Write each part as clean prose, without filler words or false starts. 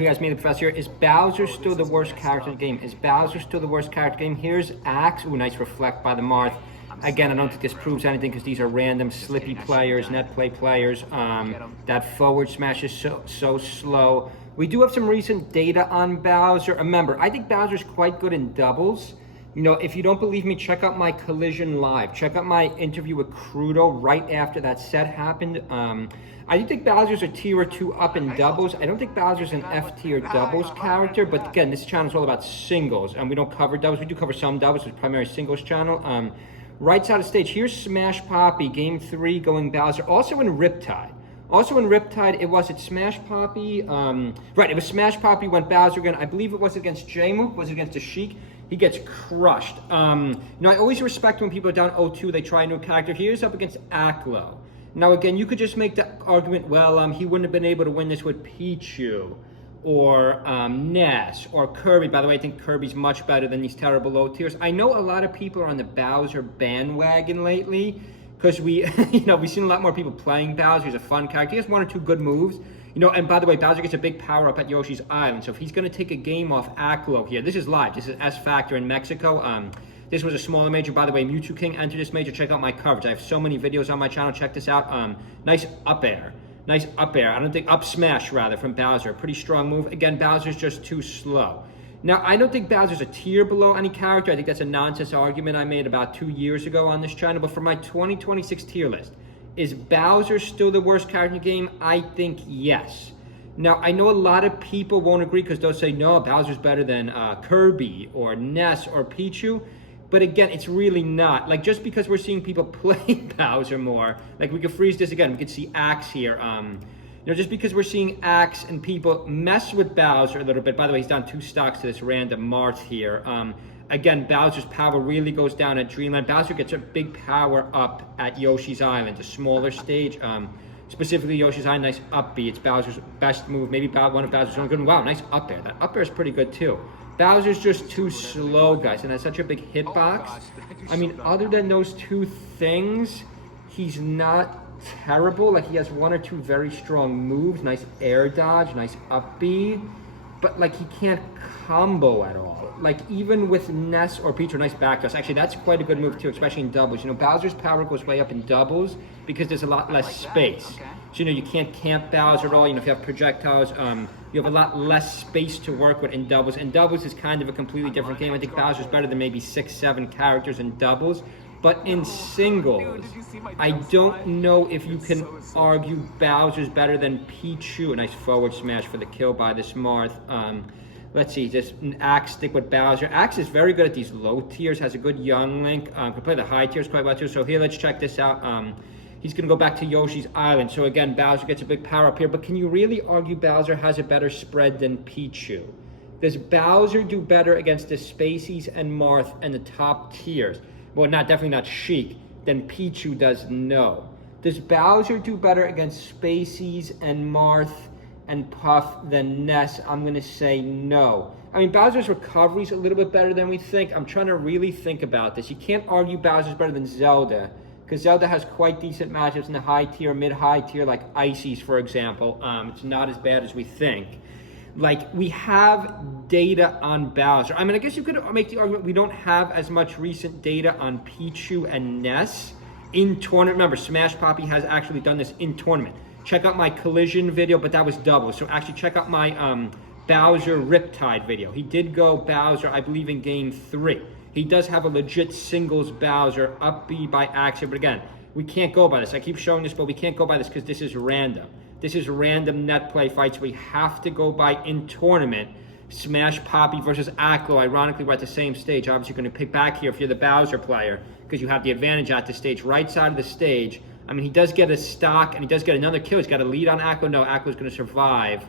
Okay, guys, me the professor here. Is Bowser still the worst character in the game? Is Bowser still the worst character in the game? Here's Axe. Ooh, nice reflect by the Marth. Again, I don't think this proves anything because these are random slippy players, net play players. That forward smash is so slow. We do have some recent data on Bowser. Remember, I think Bowser's quite good in doubles. You know, if you don't believe me, check out my Collision Live. Check out my interview with Crudo right after that set happened. I do think Bowser's a tier or two up in doubles. I don't think Bowser's an F tier doubles character, but again, this channel is all about singles, and we don't cover doubles. We do cover some doubles, it's a primary singles channel. Right side of stage, here's Smash Poppy, game 3 going Bowser, also in Riptide. Also in Riptide, it was Smash Poppy, right, it was Smash Poppy, went Bowser again. I believe it was against J-Move, was it against the Sheik? He gets crushed. You know, I always respect when people are down 0-2, they try a new character. Here's up against Aklo. Now again, you could just make the argument, well, he wouldn't have been able to win this with Pichu, or Ness, or Kirby. By the way, I think Kirby's much better than these terrible low tiers. I know a lot of people are on the Bowser bandwagon lately, because we, you know, we've seen a lot more people playing Bowser. He's a fun character. He has one or two good moves. You know, and by the way, Bowser gets a big power up at Yoshi's Island. So if he's going to take a game off Aklo here, this is live. This is S Factor in Mexico. This was a smaller major. By the way, Mewtwo King entered this major. Check out my coverage. I have so many videos on my channel. Check this out. Nice up air. Nice up air. I don't think up smash, rather, from Bowser. Pretty strong move. Again, Bowser's just too slow. Now, I don't think Bowser's a tier below any character. I think that's a nonsense argument I made about 2 years ago on this channel. But for my 2026 tier list, is Bowser still the worst character in the game? I think yes. Now, I know a lot of people won't agree because they'll say, no, Bowser's better than Kirby or Ness or Pichu. But again, it's really not. Like, just because we're seeing people play Bowser more, like we could freeze this again. We could see Axe here. You know, just because we're seeing Axe and people mess with Bowser a little bit. By the way, he's down 2 stocks to this random Marth here. Again, Bowser's power really goes down at Dreamland. Bowser gets a big power up at Yoshi's Island, a smaller stage. Specifically, Yoshi's Island, nice up B. It's Bowser's best move. Maybe one of Bowser's own good. Wow, nice up air. That up air is pretty good too. Bowser's just too slow, guys, and has such a big hitbox. I mean, other than those 2 things, he's not terrible. Like, he has 1 or 2 very strong moves. Nice air dodge, nice up B. But, like, he can't combo at all. Like, even with Ness or Pichu, nice back toss. Actually, that's quite a good move, too, especially in doubles. You know, Bowser's power goes way up in doubles because there's a lot less space. So, you know, you can't camp Bowser at all. You know, if you have projectiles, you have a lot less space to work with in doubles. And doubles is kind of a completely different game. I think Bowser's better than maybe 6, 7 characters in doubles. But in singles, I don't know if you can argue Bowser's better than Pichu. A nice forward smash for the kill by this Marth. Let's see, just Axe stick with Bowser. Axe is very good at these low tiers, has a good young link. Can play the high tiers quite well too. So here, let's check this out. He's going to go back to Yoshi's Island. So again, Bowser gets a big power up here. But can you really argue Bowser has a better spread than Pichu? Does Bowser do better against the Spaceys and Marth and the top tiers? Well, definitely not Sheik. Than Pichu does, no. Does Bowser do better against Spaceys and Marth and Puff than Ness? I'm going to say no. I mean, Bowser's recovery is a little bit better than we think. I'm trying to really think about this. You can't argue Bowser's better than Zelda, because Zelda has quite decent matchups in the high tier, mid-high tier, like Icy's, for example. It's not as bad as we think. Like, we have data on Bowser. I mean, I guess you could make the argument we don't have as much recent data on Pichu and Ness in tournament. Remember, Smash Poppy has actually done this in tournament. Check out my Collision video, but that was double. So actually check out my Bowser Riptide video. He did go Bowser, I believe, in game 3. He does have a legit singles Bowser up B by Axe, but again, we can't go by this. I keep showing this, but we can't go by this because this is random. This is random net play fights. We have to go by in tournament. Smash Poppy versus Aklo. Ironically, we're at the same stage. Obviously, you're going to pick back here if you're the Bowser player because you have the advantage at this stage. Right side of the stage. I mean, he does get a stock and he does get another kill. He's got a lead on Aklo. No, Aklo's going to survive.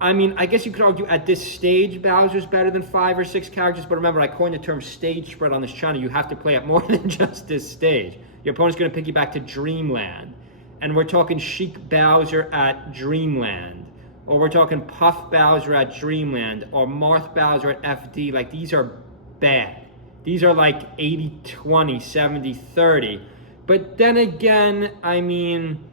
I mean, I guess you could argue at this stage, Bowser's better than 5 or 6 characters. But remember, I coined the term stage spread on this channel. You have to play at more than just this stage. Your opponent's going to pick you back to Dreamland. And we're talking Sheik Bowser at Dreamland. Or we're talking Puff Bowser at Dreamland. Or Marth Bowser at FD. Like, these are bad. These are like 80-20, 70-30. But then again, I mean,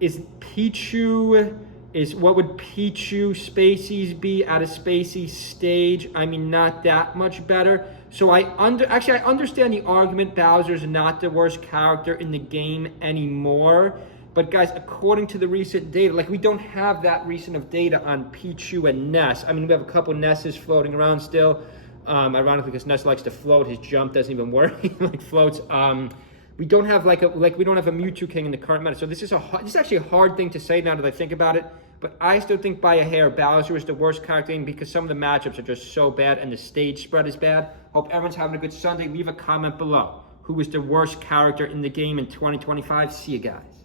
is Pichu is what would Pichu Spaceys be at a Spacey stage? I mean, not that much better. So I understand the argument Bowser's not the worst character in the game anymore. But guys, according to the recent data, like we don't have that recent of data on Pichu and Ness. I mean, we have a couple Nesses floating around still. Ironically, because Ness likes to float, his jump doesn't even work. He like floats. We don't have we don't have a Mewtwo King in the current meta. So this is actually a hard thing to say now that I think about it. But I still think by a hair, Bowser is the worst character game because some of the matchups are just so bad and the stage spread is bad. Hope everyone's having a good Sunday. Leave a comment below. Who is the worst character in the game in 2025? See you guys.